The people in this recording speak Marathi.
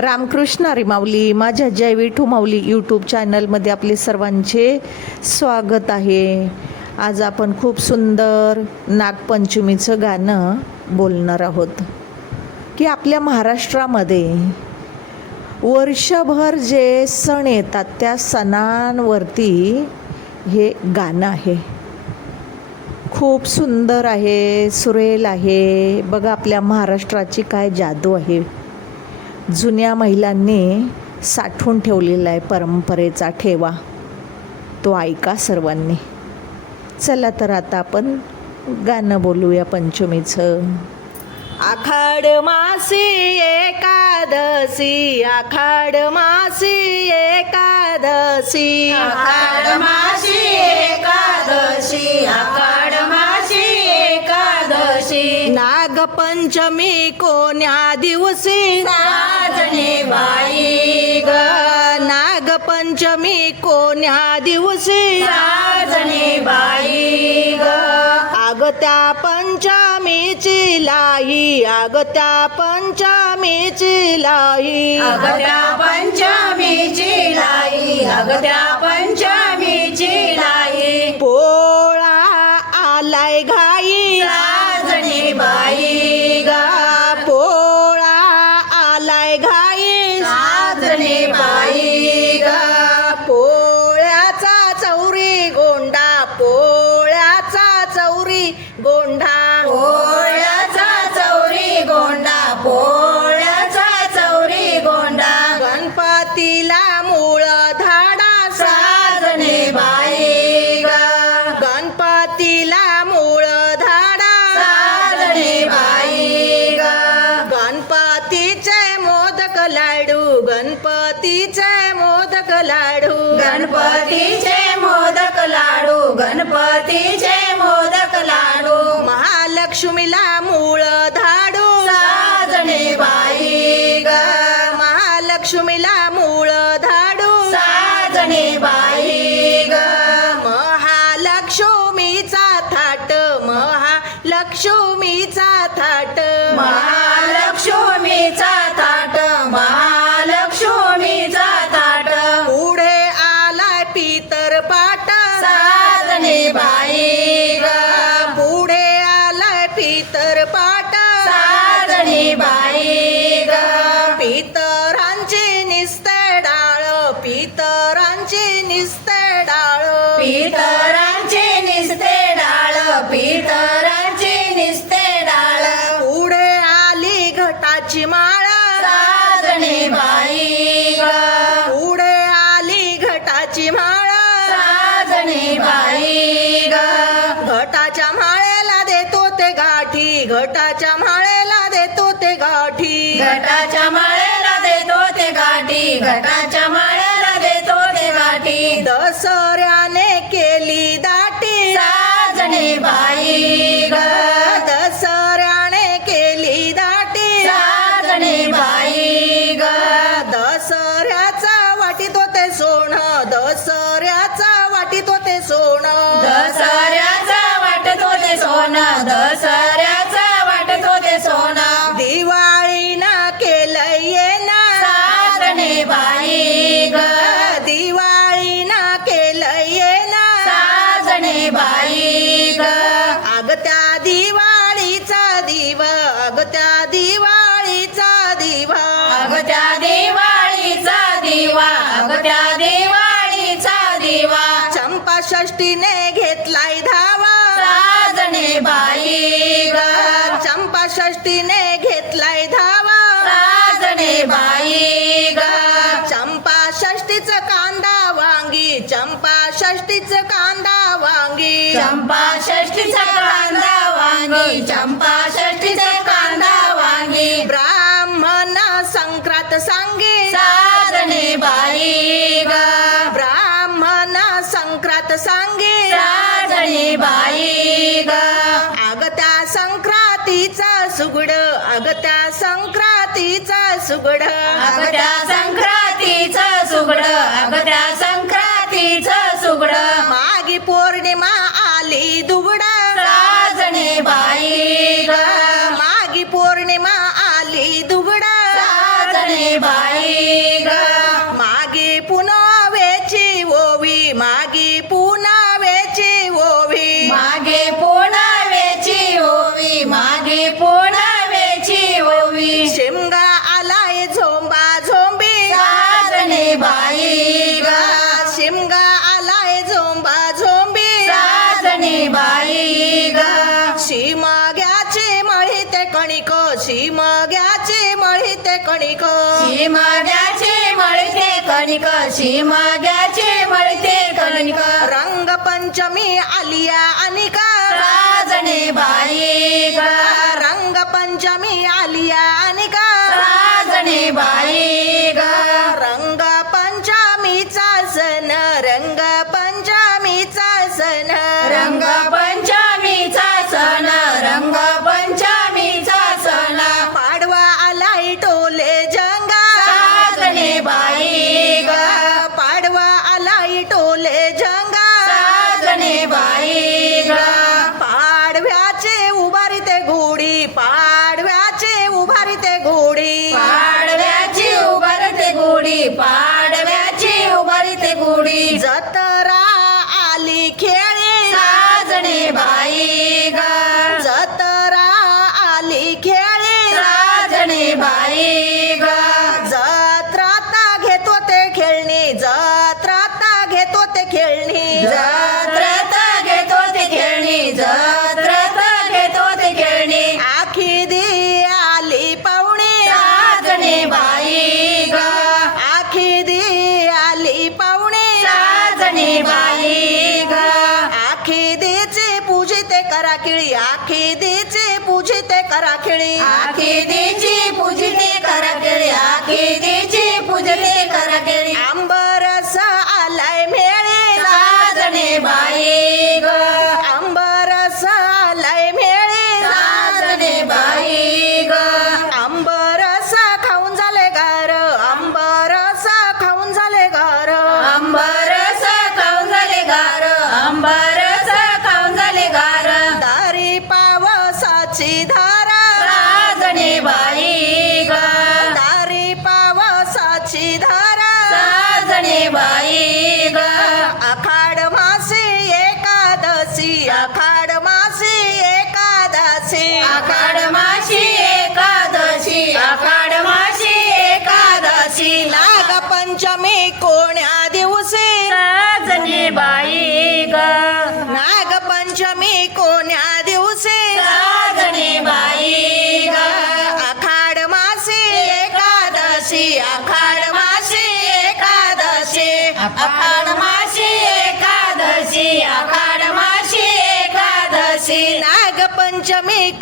रामकृष्ण रिमावली माझ्या जय विठू माऊली यूट्यूब चॅनलमध्ये आपले सर्वांचे स्वागत आहे. आज आपण खूप सुंदर नागपंचमीचं गाणं बोलणार आहोत. की आपल्या महाराष्ट्रामध्ये वर्षभर जे सण येतात त्या सणांवरती हे गाणं आहे. खूप सुंदर आहे सुरेल आहे. बघा आपल्या महाराष्ट्राची काय जादू आहे. जुन्या महिलांनी साठवून ठेवलेला आहे परंपरेचा ठेवा. तो ऐका सर्वांनी. चला तर आता आपण गाणं बोलूया पंचमीचं. आखाड मासी एकादशी आखाड मासी एकादशी. आषाढ मासी एकादशी आषाढ मासी एकादशी. नागपंचमी कोण्या दिवशी? साजने बाई ग. नागपंचमी कोण्या दिवशी? साजने बाई ग. आग त्या पंचमीची लाई आग त्या पंचमीची लाई अगत्या पंचमीची लाई अगत्या पंचमीची चौरी गोंडा. पोळ्याचा चौरी गोंडा पोळ्याचा चौरी गोंडा. गणपतीला मूळ धाडा साजने बाई ग. गणपतीला मूळ धाडा साजने बाई ग. गणपतीचे मोदक लाडू गणपतीचे मोदक लाडू. गणपतीचे मोदक लाडू गणपतीचे महालक्ष्मीला मूळ धाडू साजने बाई ग. महालक्ष्मीला मूळ धाडू साजने बाई ग. महालक्ष्मीचा थाट महालक्ष्मीचा थाट. महालक्ष्मीचा ताट महालक्ष्मीचा ताट पुढे आलाय पितर पाट. साजने बाई घटाच्या माळेला देतो ते गाठी घटाच्या माळेला देतो ते गाठी. घटाच्या माळेला देतो ते गाठी घटाच्या माळेला देतो ते गाठी. दसऱ्याने अग त्या दिवाळीचा दिवा. अग त्या दिवाळीचा दिवा अग त्या दिवाळीचा दिवा. चंपा षष्टीने घेतलाय धावा. साजने बाई ग. चंपा षष्टीने घेतलाय धावा. साजने बाई ग. चंपा षष्टीच कांदा वांगी चंपा षष्टीच कांदा वांगी. चंपा षष्टीचा कांदा वांगी चंपा षष्टीचा सुगड अग त्या संक्रांतीचा सुगड. अग त्या संक्रांतीचं सुगड. अग त्या संक्रांतीचं सुगड. मागी पौर्णिमा आली दुगडा साजने बाई ग. मागी पौर्णिमा आली दुगडा साजने बाई कणिक. शिमग्याचे मळते कणिक. शिमग्याचे मळते कणिक. रंगपंचमी आलिया अनिका साजणे बाई ग रंगपंचमी आलिया अनिका साजणे बाई पाडव्याची उभारते गुढी. जत्रा आली खेळी साजणे बाई ग. जत्रा आली खेळी साजणे बाई ग. जत्राता घेतो ते खेळणी जत्राता घेतो ते खेळणी. आखी देचे पूजिते करा खिळी आखी देची पूजते करा केळी आखी देची पूजते करा केळी आंबरस आलाय मेळे साजणे बाई ग. आंबरस आलाय मेळे साजणे बाई ग. आंबरस खाऊन झाले गार आंबरस खाऊन झाले गार. अंबरस खाऊन झाले गार अंबरस नाग पंचमी